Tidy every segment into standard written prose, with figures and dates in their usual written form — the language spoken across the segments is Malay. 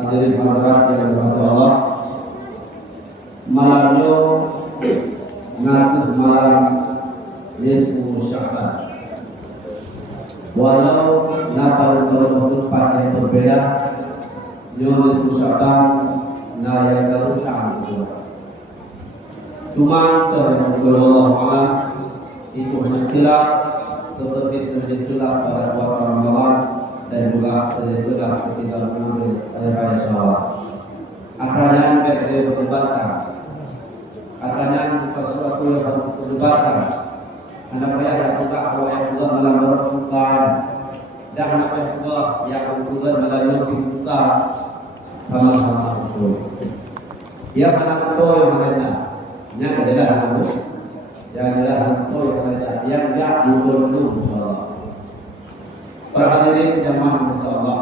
Hadirin hadirat yang dirahmati Allah, malamnya ngatur malam nisfu Sya'ban. Walau natal tempat yang berbeda, nisfu Sya'ban na yang terusan. Cuma terlalu malam itu hanya silap seperti terjadi silap pada puasa Ramadan dan juga ketika mengambil hari raya Syawal. Akhirnya kita berdebatkan. Akhirnya bukan sesuatu yang harus berdebatkan. Anak saya yang juga Allah dalam Al-Quran dan anak Allah yang Allah melalui kita sama-sama itu. Dia anak itu yang mana? Yang adalah anak itu. Yang adalah anak itu yang mana? Yang tidak dulu. Para hadirin jamaah Allah,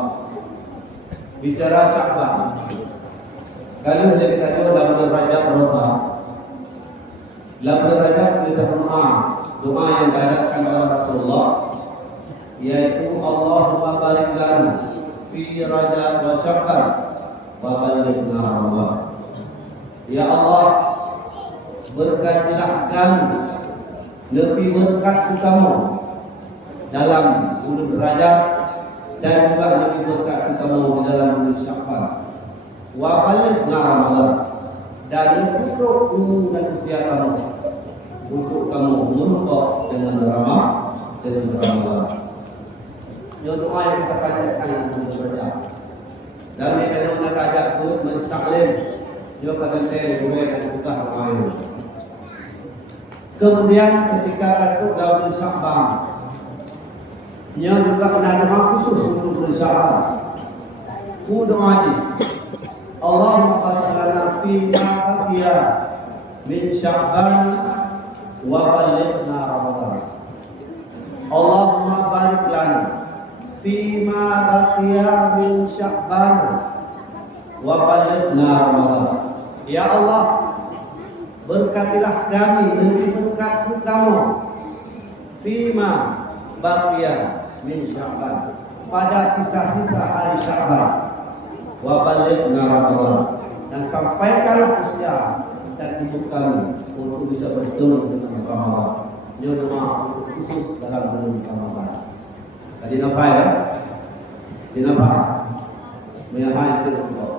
bicara Sya'ban. Kalau kita tahu dalam Rajab Ramadan, dalam Rajab kita doa yang diajarkan oleh Rasulullah, yaitu Allahumma barik lana fi Rajab wa Sya'ban wa balighna Ramadan. Ya Allah, berkatilah kami lebih berkat kamu dalam bulan Rajab dan juga lebih berkat kamu di dalam bulan Sya'ban. Wa balighna Ramadan, dan untuk umum dan usia kamu, untuk kamu menuntuk dengan Ramadan. Ini doa yang kita panjatkan untuk Rajab. Dan mereka yang nak ajak tu menstaklim, dia kata dia boleh dan buka ramai. Kemudian ketika masuk dalam Sya'ban, yang juga kena doa khusus untuk bersyarat. Doa ini, Allahumma barik lana fi ma baqiya min Sya'ban wa balighna Ramadan. Allahumma barik lana fi ma baqiya min Sya'ban wa balighna Ramadan. Ya Allah, berkatilah kami lebih berkat kamu fi ma baqiya min Sya'ban, pada sisa-sisa hari Sya'ban, wa balighna Ramadan, dan sampaikanlah usia dan hidup kami untuk bisa bertemu dengan Ramadan. Ini doa khusus dalam bulan Ramadan. Tadi nampak ya? Tadi nampak? Menyahai itu untuk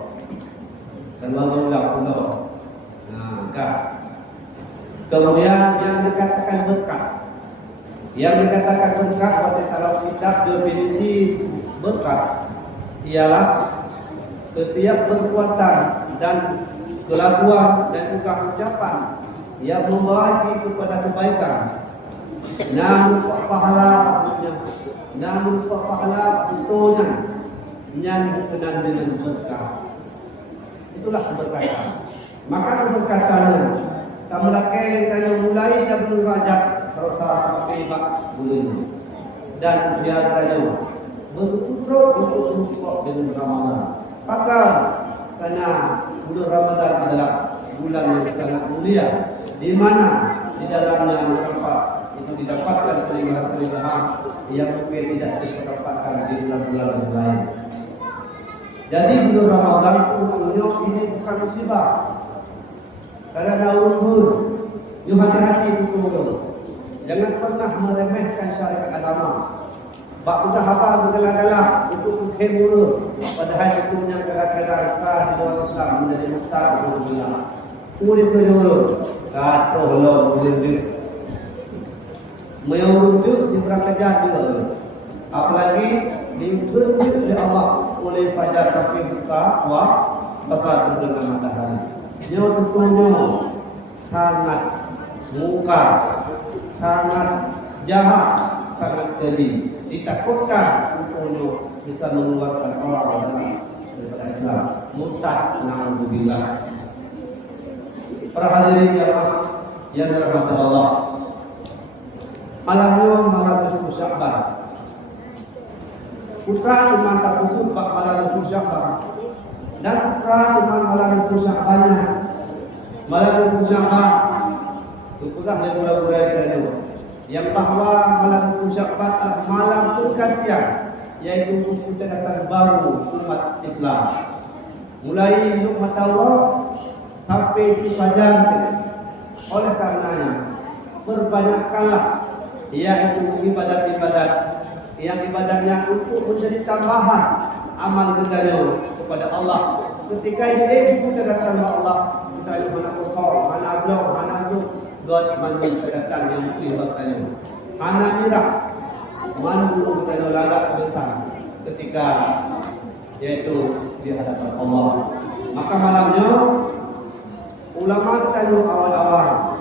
dan lalu untuk kan. Kemudian yang dikatakan berkat. Yang dikatakan berkat pada dalam kitab definisi berkat ialah setiap perbuatan dan kelakuan dan juga ucapan yang membawa kepada kebaikan, namun pahala untuknya yang berkenan dengan berkat. Itulah keberkatan. Maka keberkatannya sama lagi kalau mulai dari bulan Rajab terus sampai bulan dan usia kayu bertutur untuk dengan Ramadan. Maka karena bulan Ramadan adalah bulan yang sangat mulia, di mana di dalamnya tempat itu didapatkan kelebihan-kelebihan yang mungkin tidak didapatkan di bulan-bulan yang lain. Jadi bulan Ramadan itu ini bukan musibah. Karena ulur, you hati-hati betul. Jangan pernah meremehkan syariat agama. Bak usaha apa bergelar-gelar untuk menghibur, padahal itu yang kadang-kadang di luar Islam menjadi mustahil untuk bilang. Urip dulu, kata Allah boleh menyuruh di berangkat juga. Apalagi ditunjuk oleh Allah oleh fajar kafir buka wa bakal dengan matahari. Dia tentunya sangat muka, sangat jahat, sangat keji. Ditakutkan untuk bisa mengeluarkan orang daripada Islam. Murtad, na'udzubillah. Para hadirin yang dirahmati Allah, malamnya malam nisfu Sya'ban. Putra iman tak kusuk bak malam nisfu Sya'ban. Dan putra iman malam nisfu Sya'bannya. Malam nisfu Sya'ban Itulah yang mula-mula itu. Yang bahwa malam Sya'ban malam pergantian, yaitu perjalanan baru umat Islam. Mulai Jumat Awal sampai di Fajar. Oleh karenanya berbanyakkanlah yaitu ibadat-ibadat yang ibadahnya untuk menjadi tambahan amal kita kepada Allah. Ketika ini kita datang kepada Allah, kita ada mana kosong, mana blok, mana blok, dua mana datang yang bertanya, mana mirah, mana dulu kita lalat besar ketika yaitu di hadapan Allah. Maka malamnya ulama kita awal-awal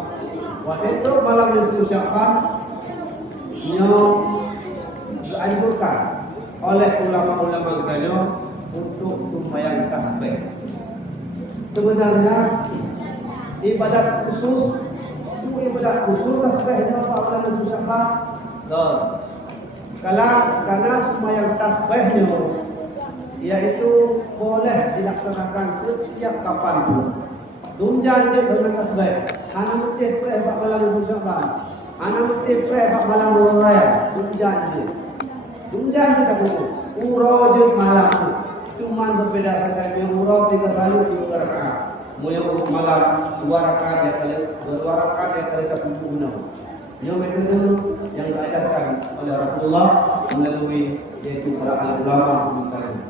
waktu itu malam itu Sya'ban dianjurkan oleh ulama-ulama kita untuk sembahyang tasbih. Sebenarnya ibadat khusus tasbihnya apa itu Sya'ban? Karena sembahyang tasbihnya yaitu boleh dilaksanakan setiap kapan pun. Tunjan je dengan tasbih. Ana mesti pray bab malam Sya'ban. Ana mesti pray bab malam raya. Tunjan je tak boleh. Urau je malam tu. Cuma berbeza dengan yang urau 3 kali 3 rakaat. Moyo malam 2 rakaat ya kali 2 rakaat ya kali 76. Yang metode yang diajarkan oleh Rasulullah melalui yaitu para ulama kita.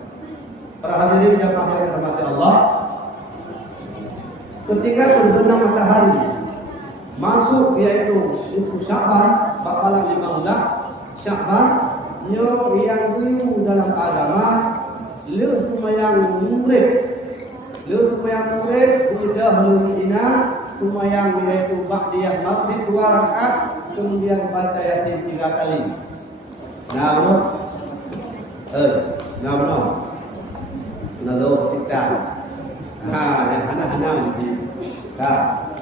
Para hadirin jamaah yang dirahmati Allah, ketika terbenam matahari masuk yaitu nisfu Sya'ban, bakalan 15 Sya'ban, yang dulu dalam agama lu sembahyang murid sudah melina sembahyang yaitu ba'diyah maghrib 2 rakaat, kemudian baca Yasin 3 kali. Lalu kita yang anak-anak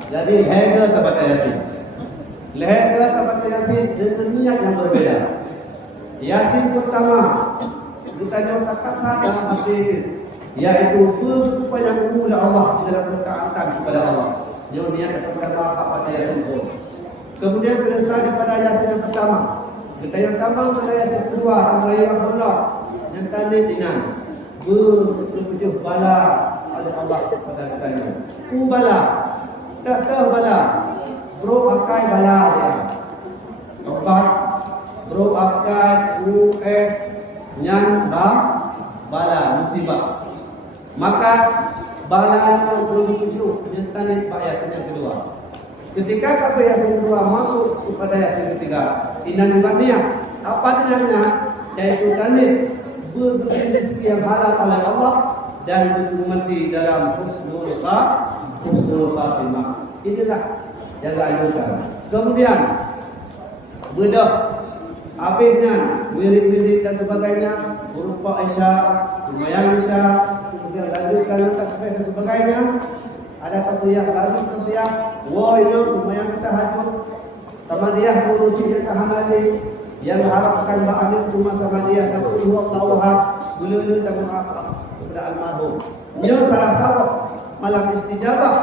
jadi leher baca Yasin. Leher baca Yasin dengan niat yang berbeda. Yasin pertama kita nyatakan dalam hati yaitu supaya memuja Allah dalam ketaatan kepada Allah. Yang niat dapatkan pada Yasin itu. Kemudian selesai pada Yasin yang pertama, kita yang tambah pada Yasin kedua, yang Allah yang tadi dengan bertujuh bala oleh Allah kepada kita. Bala, tak bala, bro akai bala dia. Keempat, bro akai nyan bala musibah. Maka bala yang bertujuh yang tadi ayat yang kedua. Ketika kata Yasin kedua masuk kepada Yasin ketiga, inan baniyah. Apa dinanya? Yaitu tadi berzikir yang halal oleh Allah dan berhenti dalam husnul khatimah. Inilah yang dianjurkan. Kemudian bedah habisnya wirid-wirid dan sebagainya berupa sembahyang Isya, kemudian lanjutkan tasbih dan sebagainya. Ada tasbih lagi sembahyang tahajud, tamadiyah urusi tahamali yang harapkan ba'adil cuma sama dia tapi Allahu Akbar beliau tak berapa kepada almarhum. Ini salah satu malam istijabah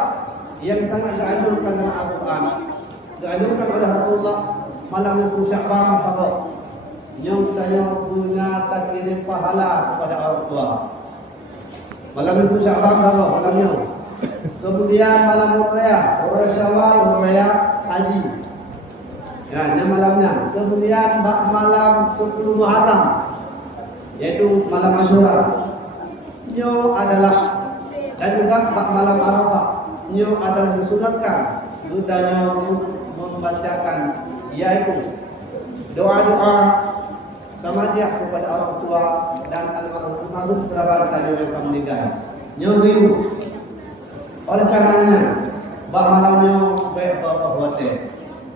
yang sangat dianjurkan dalam Al-Quran, dianjurkan oleh Rasulullah malam itu Sya'ban apa yang kita punya kirim pahala kepada orang tua. Malam itu Sya'ban apa malamnya. Kemudian malam raya Syawal, raya haji. Ya, ini malamnya. Kemudian malam 10 Muharram, yaitu malam Asyura. Nyo adalah dan juga malam Arafah. Nyo adalah disunatkan budaya membacakan yaitu doa-doa sama dia kepada orang tua dan almarhum kerabat yang meninggal. Nyo ribu. Oleh karenanya, malamnya baik bapak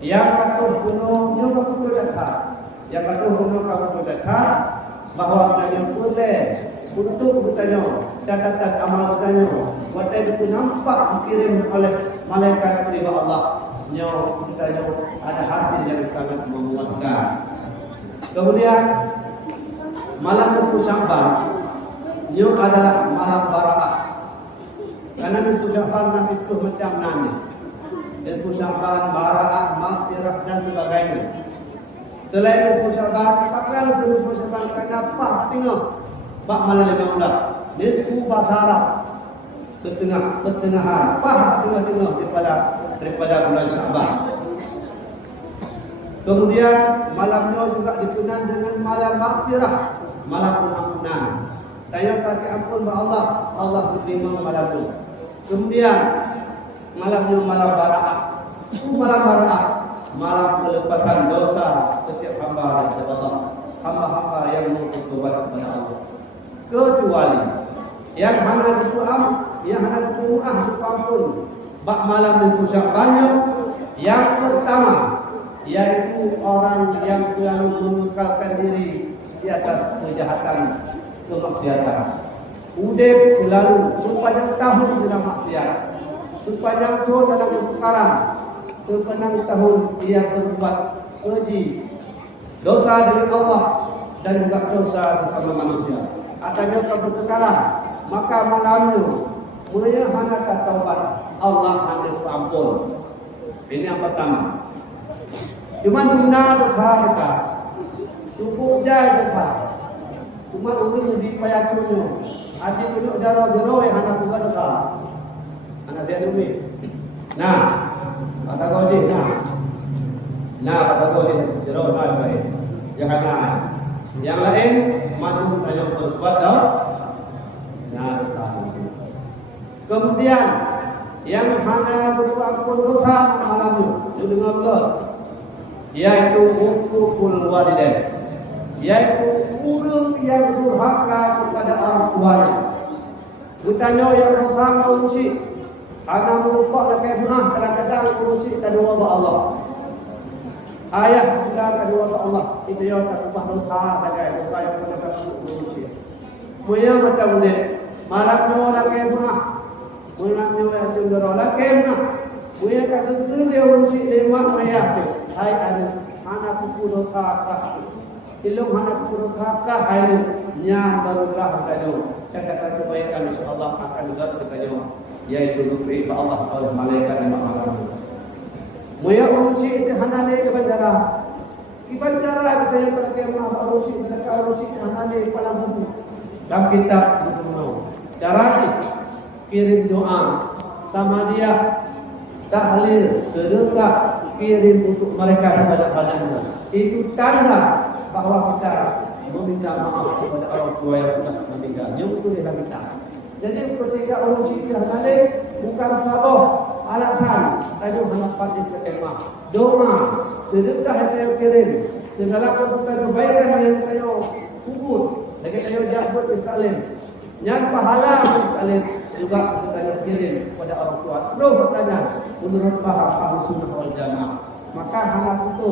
yang patuh kuno, yang patuh dekat, yang patuh kuno kamu dekat, bahawa kalian boleh untuk bertanya catatan amal bertanya, waktu itu nampak dikirim oleh malaikat dari Allah. Nyo bertanya ada hasil yang sangat memuaskan. Kemudian malam itu Sya'ban, nyo adalah malam Baraah. Karena itu Sya'ban nanti itu macam nani. nisfu Sya'ban, bara'ah, maghfirah dan sebagainya. Selain nisfu Sya'ban, takkan nisfu Sya'ban kenapa tengok bak malam 15. Nisfu basara, setengah pertengahan, tengah-tengah daripada bulan Sya'ban. Kemudian malamnya juga dikenal dengan malam maghfirah, malam pengampunan. Tanya pakai ampun kepada Allah, Allah terima malam itu. Kemudian malamnya malam bara'ah. Malam bara'ah, malam pelepasan dosa setiap hamba kepada Allah, hamba-hamba yang bertobat kepada Allah. Kecuali yang hana Jumat, yang hana Jumat sekalipun bak malam itu Sya'bannya. Yang pertama yaitu orang yang selalu mengekalkan diri di atas kejahatan, kemaksiatan. Udep selalu sepanjang tahun dalam maksiat, sepanjang tahun dalam pertukaran, sepanjang tahun ia berbuat keji, dosa dengan Allah dan juga dosa bersama manusia. Adanya pertukaran, maka malamnya mulanya hanya taubat, Allah hanya ampun. Ini yang pertama. Cuma benar dosa kita, cukup jaya dosa. Cuma umi di payakunya, adik tunjuk jaro-jaro yang anak bukan dosa. Anak dia umi. Nah, kata kau je, kata kau je, jaro nak baik. Jangan nak. Yang lain maju yang berbuat dah. Nah, kemudian yang hanya berbuat pun dosa malamnya, dengar betul. Yaitu hukukul walidain, yaitu orang yang durhaka kepada orang tuanya. Bertanya yang dosa manusia, anak melupa lakai benar kadang-kadang manusia tak dua Allah. Ayah kita tak dua Allah, itu yang tak ubah dosa saja, dosa yang kadang-kadang manusia. Punya macam ni, malamnya lakai benar, malamnya yang cenderung lakai benar. Punya kata dia manusia lewat ayah tu. Hai anak pupu dosa kah? Ilmu anak pupu dosa kah? Hai nyan barulah kajo. Kata kebaikan insya-Allah akan juga kajo. Yaitu diberi Allah oleh malaikat yang maha rahmat. Muya urusi itu hanane ke banjara. Ki banjara kita yang terkemah urusi sedekah urusi hanane pada buku. Dalam kitab buku. Cara kirim doa sama dia, tahlil, sedekah, kirim untuk mereka sebanyak-banyaknya. Itu tanda bahawa kita meminta maaf kepada orang tua yang sudah meninggal. Yang itu dia minta. Jadi ketika orang syirikah balik, bukan sabah alasan. Tadi hendak pandai kemah. Doa, sedekah yang kirim, segala perbuatan kebaikan yang kayu kubur, lagi kayu jabut sekalian. Yang pahala sekalian juga kita kirim kepada orang tua. Terus bertanya, menurut paham Ahlus Sunnah wal Jamaah, maka anak itu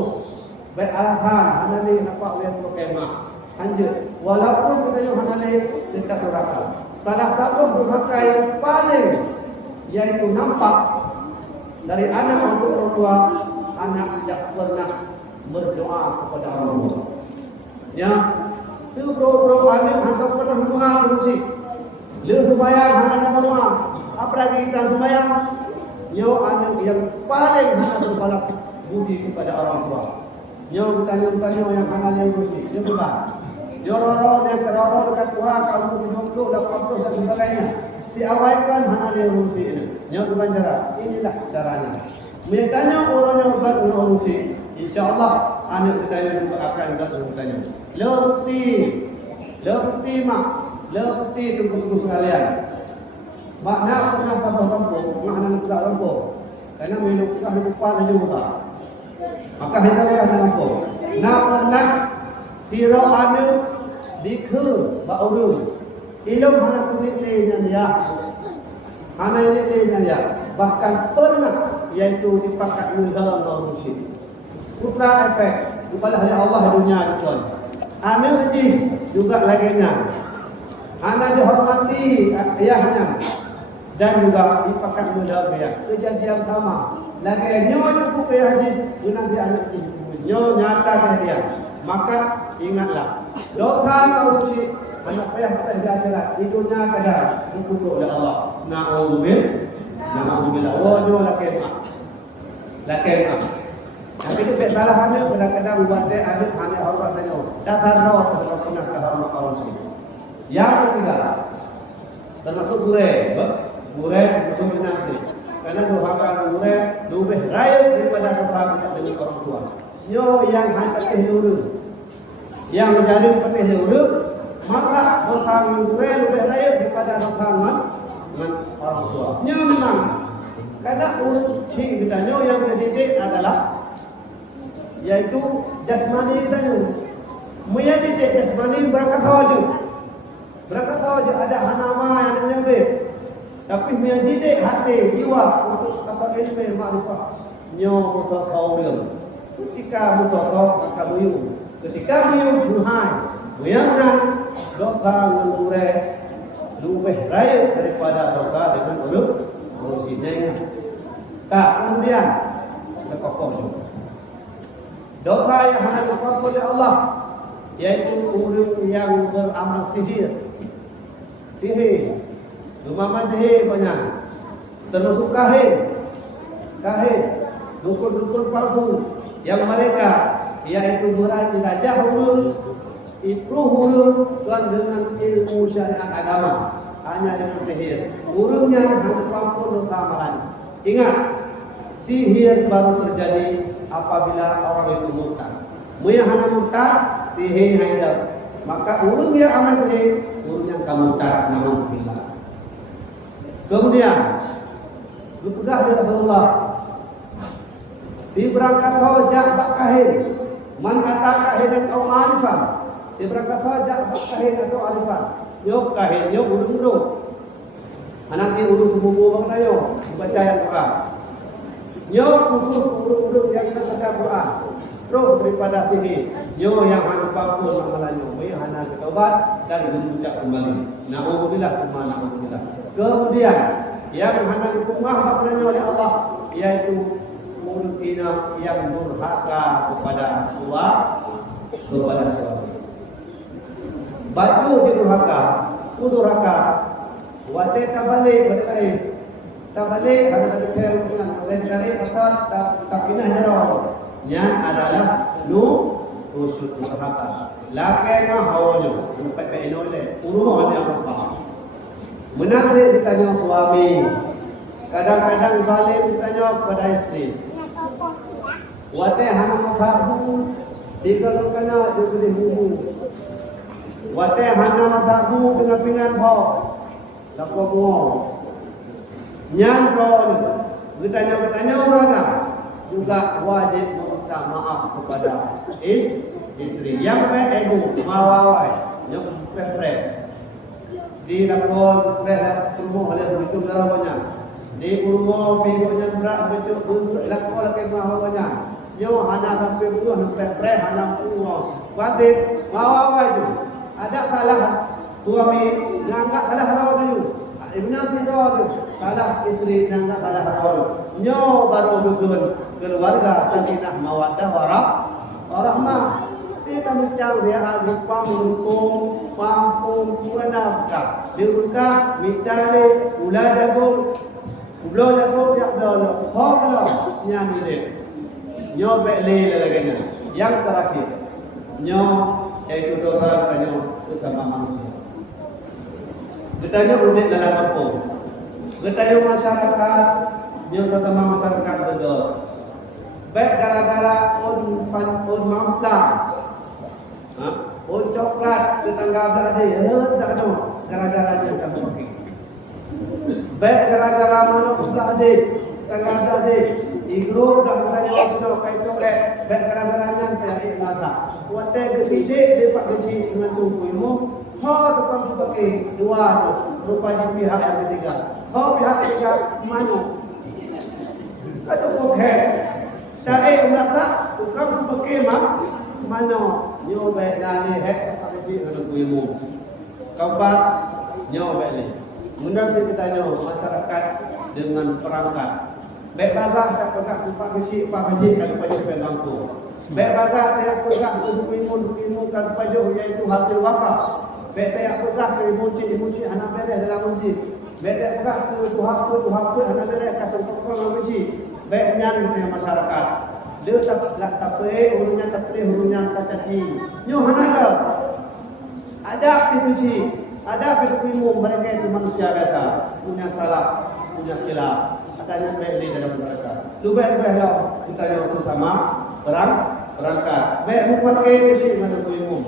baik alasan anak ni nampak lihat kemah. Lanjut, walaupun kita yang anak ni dekat neraka. Salah satu durhaka yang paling yaitu nampak dari anak untuk orang tua, anak tidak pernah berdoa kepada orang tua. Ya, itu bro anak hantar pernah doa berusi. Lu sembahyang hanya berdoa. Apa lagi kita sembahyang? Yo anak yang paling hanya berbalas budi kepada orang tua. Yo tanya-tanya yang hanya yang berusi. Yo bukan. Yo orang yang terorong dekat Tuhan, kamu duduk dan kampus dan sebagainya. Diawaikan hanya yang berusi ini. Yo bukan cara. Inilah caranya. Mintanya orang yang buat berusi. InsyaAllah anak kita yang juga akan bertanya. Lerti mak. Lerti tunggu-tunggu sekalian. Makna pernah sabah rempuk, makna tidak rempuk. Karena minum kita lupa saja muka. Maka hendaklah ada rempuk. Nak pernah tiro anu dikhe baurun. Ilmu hana kumitnya dia. Hana ini dia. Bahkan pernah yaitu dipakai dalam manusia. Putra efek kepada hanya Allah dunia itu. Anu juga laginya. Anak dihormati ayahnya dan juga dipakai muda ayah. Kejadian sama. Lagi nyonya cukup ayah haji, nanti anak itu nyonya nyata dia. Maka ingatlah dosa korupsi anak ayah kita di akhirat itu nyata dikutuk oleh Allah. Na'udzubillah. Wajib laki mak. Lakai maaf. Tapi itu tak salah hanya kadang-kadang buat dia ada hanya Allah tanya. Dasar rawa sebab pernah kahar kawan sini. Yang ketiga, termasuk gure, musuh nanti. Karena doakan gure lebih raya daripada doa kita dengan orang tua. Nyo yang hanya patih dulu, yang menjadi patih dulu, maka doa gure lebih raya daripada doa dengan orang tua. Nyo memang. Karena urut kita nyo yang mendidik adalah yaitu jasmani tanya. Muya didik jasmani berangkat sahaja. Berangkat sahaja ada hanama yang sampai. Tapi muya didik hati, jiwa untuk kata ilmu makrifat. Nyo muta sahaja. Ketika muta sahaja kamu. Ketika muya buhai, muya menang dosa ngure lebih raya daripada dosa dengan urut sidenya. Tak kemudian kita kokoh juga. Dosa yang hanya dilakukan oleh Allah, yaitu orang yang beramal sihir. Sihir, rumah sihir banyak. Termasuk kahin, dukun-dukun palsu yang mereka yaitu meraih raja hulul, itu hulul dengan ilmu syariat agama, hanya dengan sihir. Urungnya hanya mampu dosa amalan. Ingat, sihir baru terjadi apabila orang itu murtad. Muya hana murtad, sihir haida. Maka urung dia amal sihir, urung yang kamu murtad namun bila. Kemudian, sudah dari Rasulullah di berangkat sahaja bak kahin. Man kata kahin atau alifan. Di berangkat sahaja bak kahin atau alifan. Yok kahin, yok urung-urung. Anak ini urung semua bang yo, baca ayat Quran. Nyo khusus urut-urut yang kita baca Quran. Terus daripada sini, nyo yang hanya papun amalannya, nyo hanya bertobat dan berucap kembali. Na'udzubillah, na'udzubillah. Kemudian yang hanya dikumah maknanya oleh Allah, yaitu mulut ina yang durhaka kepada suami. Baju di durhaka, wate tabalik, tabalik ada detail dengan dari pasal tak pindah jero. Yang adalah usut durhaka. Laki mah hawanyo, sampai ke inole, urung hanya apa. Menarik ditanya suami. Kadang-kadang balik ditanya pada istri. Wate hana masabu, dikalau kena jadi bubu. Wate hana masabu dengan pingan ho. Siapa mau? Nyantron, bertanya orang juga wajib meminta maaf kepada istri. Yang ego, mawawai, yang pepre. Di lakon, rumah oleh begitu banyak. Di rumah, pinggulnya berat, betul untuk lakon lagi mawawanya. Yo, anak sampai buah, pepre, anak buah. Wajib, mawawai itu. Ada salah suami, nganggap salah rawat dulu. Ibnah tidak salah istri dan salah orang. Nyo baru betul keluarga sakinah mawaddah warahmah. Kita mencari dia adik panggung, pampung, nafkah. Diurka, mitale, ulah jagung, ya dolo. Hoklo nyanyi dia. Nyo beli lagi. Yang terakhir, nyo yaitu dosa kanyo sesama manusia. Bertanya rumit dalam kampung. Bertanya masyarakat, yang sesama masyarakat betul. Baik gara-gara un mamta, un coklat tetangga berade, tak ada gara-gara yang kamu pakai. Baik gara-gara mana berade, tetangga berade, igro dah berade itu kayak coklat. Baik gara-gara yang cari nasa. Waktu kecil dia pakai dengan tubuhmu. Kau tukang sebagai dua rupanya pihak yang ketiga. Kau pihak ketiga mana? Kau oke. Saya merasa tukang sebagai mana? Nyoba dari hek tapi si orang ilmu. Keempat nyoba ni. Menanti kita nyoba masyarakat dengan perangkat. Baik bagah tak pegah pak kecil kan pajak penangku. Baik bagah tak pegah ilmu kan pajak iaitu hasil wakaf. Beta yang pegah ke imuci anak beres dalam masjid. Beta pegah ke Tuhan anak beres kat tongkol masjid. baiknya dengan masyarakat. Dia tak perih, hulunya tak perih, hulunya tak caki. Nyo hanaga. Ada institusi, ada umum mereka itu manusia biasa, punya salah, punya khilaf. Adanya baik di dalam masyarakat. Lebih-lebihlah kita yang bersama berangkat. Baik mupakai besi dengan umum.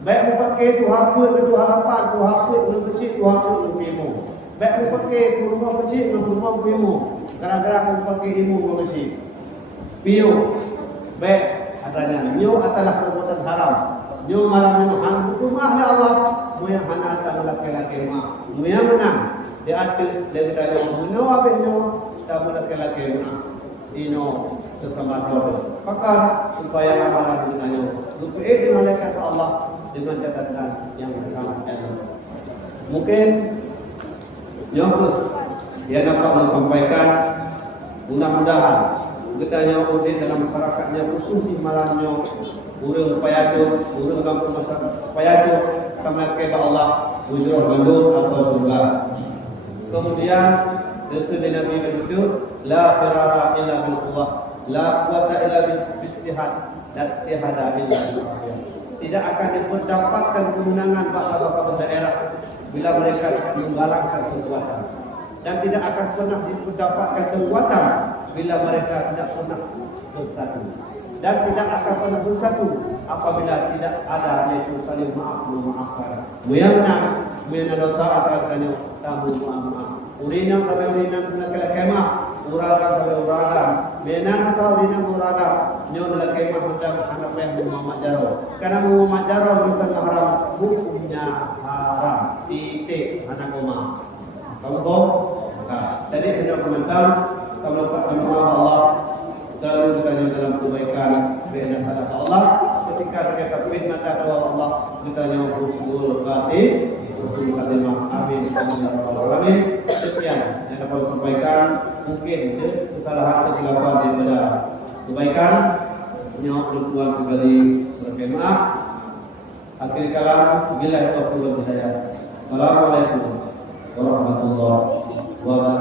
Baik mupakai itu hafid, itu harapan, itu hafid, itu besi, itu hafid, itu umum. Baik mupakai rumah besi, itu rumah umum. Kadang-kadang mupakai ilmu besi. Piu, baik adanya. Nyo adalah perbuatan haram. Nyo malam nyo hang rumah Allah. Mu yang hana tak laki-laki mah. Mu yang menang. Dia ada dari dalam nyo apa nyo tak laki-laki mah. Ino sesama jodoh. Maka supaya amalan nyo supaya malaikat Allah dengan catatan yang sangat enak. Mungkin yang dia dapat menyampaikan mudah-mudahan kita yang udah dalam masyarakatnya khusus di malamnya urang payado urang kampung masyarakat payado kami kepada Allah ujur bandul atau surga. Kemudian itu di Nabi itu la firara illa billah la quwata illa bil-ijtihad la ijtihada illa billah. Tidak akan didapatkan kemenangan bangsa-bangsa daerah bila mereka menggalakkan kekuatan, dan tidak akan pernah didapatkan kekuatan bila mereka tidak pernah bersatu, dan tidak akan pernah bersatu apabila tidak ada yaitu saling maaf memaafkan. Muyana dosa akan tamu maaf. Urina sampai urina kena kemah, uragan sampai uragan. Menang atau urina uragan. Nyo dalam kemah macam anak yang Muhammad Jaro. Karena Muhammad Jaro bukan haram, hukumnya haram. Titik anak rumah. Kamu tahu? Jadi kita komentar. Kalau Allah selalu berada dalam kebaikan dan pada Allah. Ketika mereka fitnah kepada Allah, kita yang husnul khatimah. Amin. Amin. Sekian yang dapat saya sampaikan. Mungkin kesalahan kesilapan daripada kebaikan yang bertuan kembali berkemah. Akhir kalam bila itu hidayah. Assalamualaikum warahmatullahi wabarakatuh.